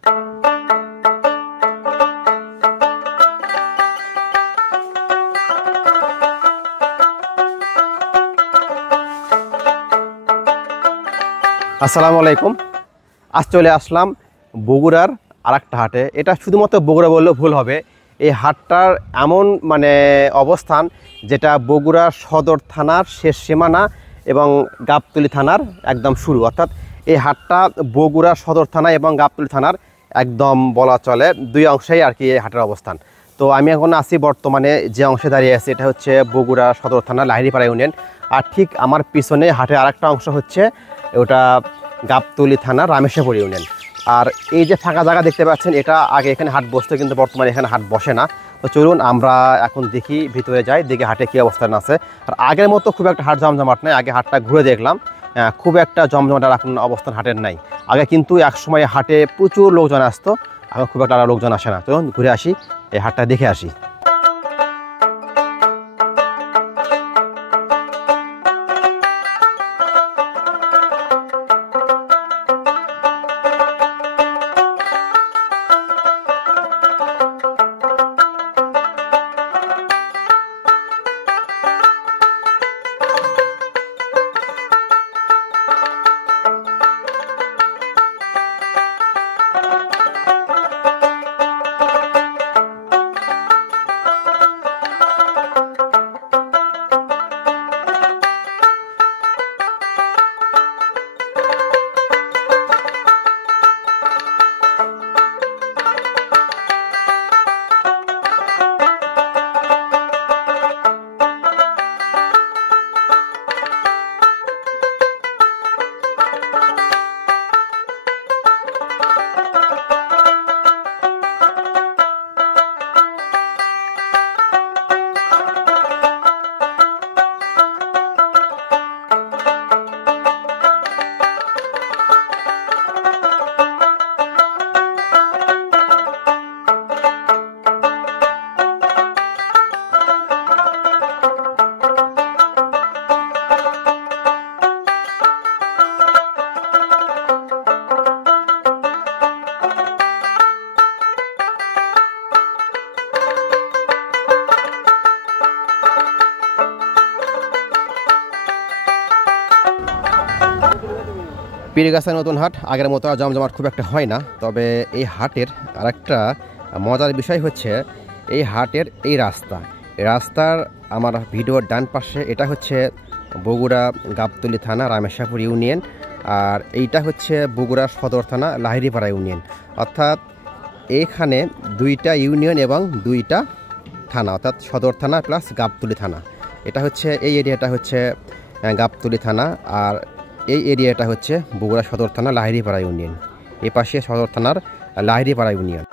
আসসালামু আলাইকুম। আজ চলে আসলাম বগুড়ার আরেকটা হাটে। এটা শুধুমাত্র বগুড়া বললেও ভুল হবে। এই হাটটার এমন অবস্থান যেটা বগুড়া সদর থানার শেষ সীমানা এবং গাবতলী থানার একদম শুরু, অর্থাৎ এই হাটটা বগুড়া সদর থানা এবং গাবতলী থানার একদম বলা চলে দুই অংশেই আর কি এই হাটের অবস্থান। তো আমি এখন আছি বর্তমানে যে অংশে দাঁড়িয়ে আছি এটা হচ্ছে বগুড়া সদর থানা লাহিড়ীপাড়া ইউনিয়ন। আর ঠিক আমার পিছনে হাটের আরেকটা অংশ হচ্ছে ওটা গাবতলী থানা রামেশ্বরপুর ইউনিয়ন। আর এই যে ফাঁকা জায়গা দেখতে পাচ্ছেন এটা আগে এখানে হাট বসতো, কিন্তু বর্তমানে এখানে হাট বসে না। তো চলুন আমরা এখন দেখি, ভিতরে যাই, দেখি হাটে কী অবস্থান আছে। আর আগের মতো খুব একটা হাট জমজমাট নেই। আগে হাটটা ঘুরে দেখলাম, খুব একটা জমজমাটার এখন অবস্থান হাটের নাই। আগে কিন্তু একসময় হাটে প্রচুর লোকজন আসতো, এখন খুব একটা লোকজন আসে না। চলুন ঘুরে আসি, এই হাটটা দেখে আসি। পীরগাছা নতুন হাট আগের মতো আর জমজমাট খুব একটা হয় না। তবে এই হাটের আরেকটা মজার বিষয় হচ্ছে এই হাটের এই রাস্তার আমার ভিডিওর ডান পাশে এটা হচ্ছে বগুড়া গাবতলী থানা রামেশ্বরপুর ইউনিয়ন, আর এইটা হচ্ছে বগুড়া সদর থানা লাহিড়ীপাড়া ইউনিয়ন। অর্থাৎ এখানে দুইটা ইউনিয়ন এবং দুইটা থানা, অর্থাৎ সদর থানা প্লাস গাবতলী থানা। এটা হচ্ছে এই এরিয়াটা হচ্ছে গাবতলী থানা, আর এই এরিয়াটা হচ্ছে বগুড়া সদর থানা লাহিড়ীপাড়া ইউনিয়ন। এই পাশে সদর থানার লাহিড়ীপাড়া ইউনিয়ন।